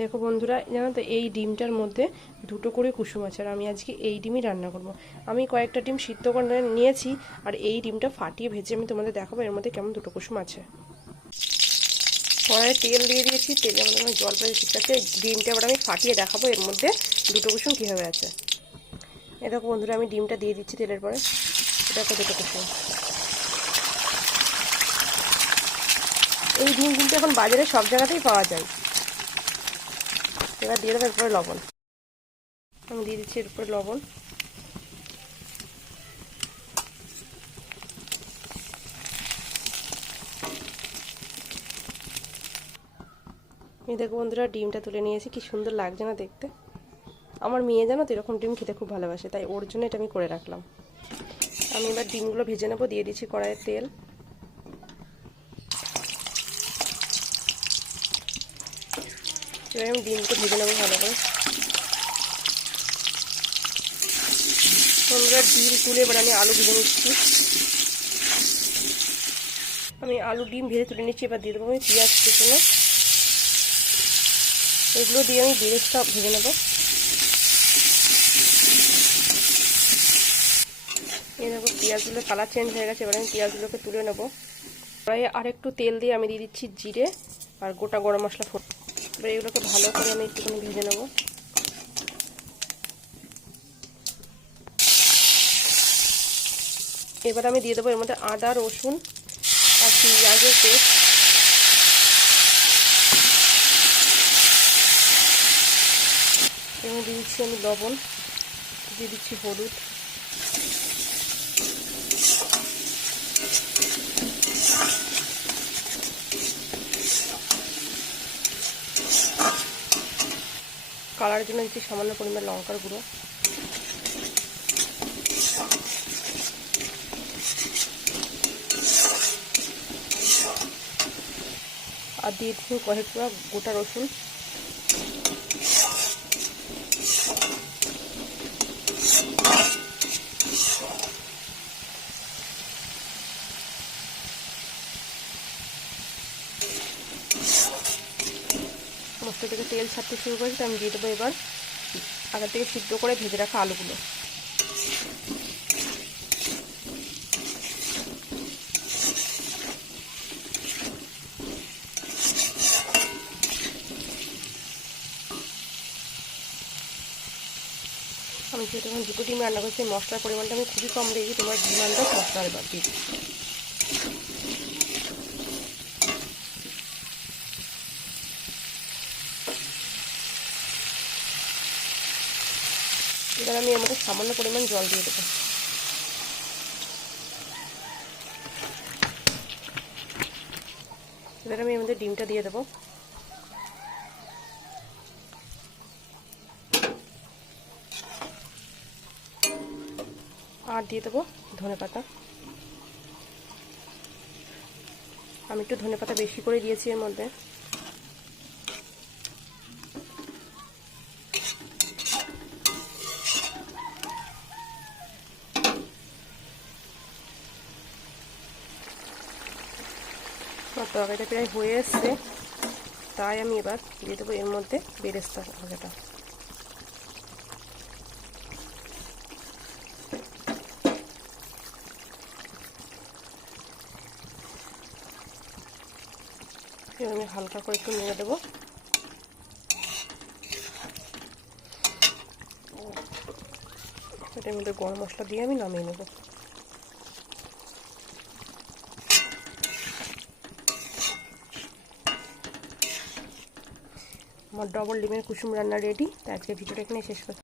দেখো বন্ধুরা, জানো তো এই ডিমটার মধ্যে দুটো করে কুসুম আছে, আর আমি আজকে এই ডিমই রান্না করব। আমি কয়েকটা ডিম সিদ্ধ করে নিয়েছি, আর এই ডিমটা ফাটিয়ে ভেজে আমি তোমাদের দেখাবো এর মধ্যে কেমন দুটো কুসুম আছে। কড়াইয়ে তেল দিয়ে দিয়েছি, তেলে আমাদের জল প্রায় ঠিক আছে। ডিমটা এবার আমি ফাটিয়ে দেখাবো এর মধ্যে দুটো কুসুম কীভাবে আছে। এ দেখো বন্ধুরা, আমি ডিমটা দিয়ে দিচ্ছি তেলের পরে। দেখো দুটো কুসুম। এই ডিম কিন্তু এখন বাজারে সব জায়গাতেই পাওয়া যায়। এবার দিয়ে দেবো এরপরে লবণ। আমি দিয়ে দিচ্ছি এরপরে লবণ। এই দেখো বন্ধুরা, ডিমটা তুলে নিয়েছি, কি সুন্দর লাগছে না দেখতে। আমার মেয়ে জানো তো এরকম ডিম খেতে খুব ভালোবাসে, তাই ওর জন্য এটা আমি করে রাখলাম। আমি এবার ডিমগুলো ভেজে নেবো। দিয়ে দিচ্ছি কড়াইয়ে তেল। এবার আমি ডিমগুলো ভেজে নেবো ভালো করে। বন্ধুরা, ডিম তুলে এবার আমি আলু ভেজে নিচ্ছি। আমি আলু ডিম ভেজে তুলে নিচ্ছি। এবার দিয়ে দেবো আমি পেঁয়াজ কুচনো। এগুলো দিয়ে আমি বেরেস্তা ভেজে নেবো। এই দেখো পেঁয়াজগুলো কালার চেঞ্জ হয়ে গেছে, এবার আমি পেঁয়াজগুলোকে তুলে নেবো। কড়াইয়ে আর একটু তেল দিয়ে আমি দিয়ে দিচ্ছি জিরে আর গোটা গরম মশলা ফোড়ন। এবার এগুলোকে ভালো করে আমি একটুখানি ভেজে নেবো। এবার আমি দিয়ে দেবো এর মধ্যে আদা রসুন আর পেঁয়াজের পেস্ট। এবার দিয়ে দিচ্ছি আমি লবণ, দিয়ে দিচ্ছি হলুদ, কালারের জন্য দিচ্ছি সামান্য পরিমাণ লঙ্কার গুঁড়ো, আর দিয়ে দিচ্ছি কয়েকটা গোটা রসুন। মশলা থেকে তেল ছাড়তে শুরু করেছি, তো আমি দিয়ে দেবো এবার আগে থেকে সিদ্ধ করে ভেজে রাখা আলুগুলো। আমি যেহেতু এখন দুটো ডিম রান্না করছি, মশলার পরিমাণটা আমি খুবই কম দিয়েছি, তোমার ডিমান্ডটা মশলার এবার দিয়ে দিচ্ছি। এবার আমি এর মধ্যে সামান্য পরিমাণ জল দিয়ে দেবো। এবার আমি এর মধ্যে ডিমটা দিয়ে দেবো। আর দিয়ে দেবো ধনেপাতা। আমি একটু ধনেপাতা বেশি করে দিয়েছি এর মধ্যে। তরকারিটা প্রায় হয়ে এসছে, তাই আমি এবার দিয়ে দেবো এর মধ্যে বেরেস্তা ভাজাটা। এবার আমি হালকা করে একটু নেড়ে দেবো। এটার মধ্যে গরম মশলা দিয়ে আমি নামিয়ে নেবো। আমার ডবল ডিমের কুসুম রান্না রেডি। তো আজকে ভিডিওটা এখানে শেষ করছি।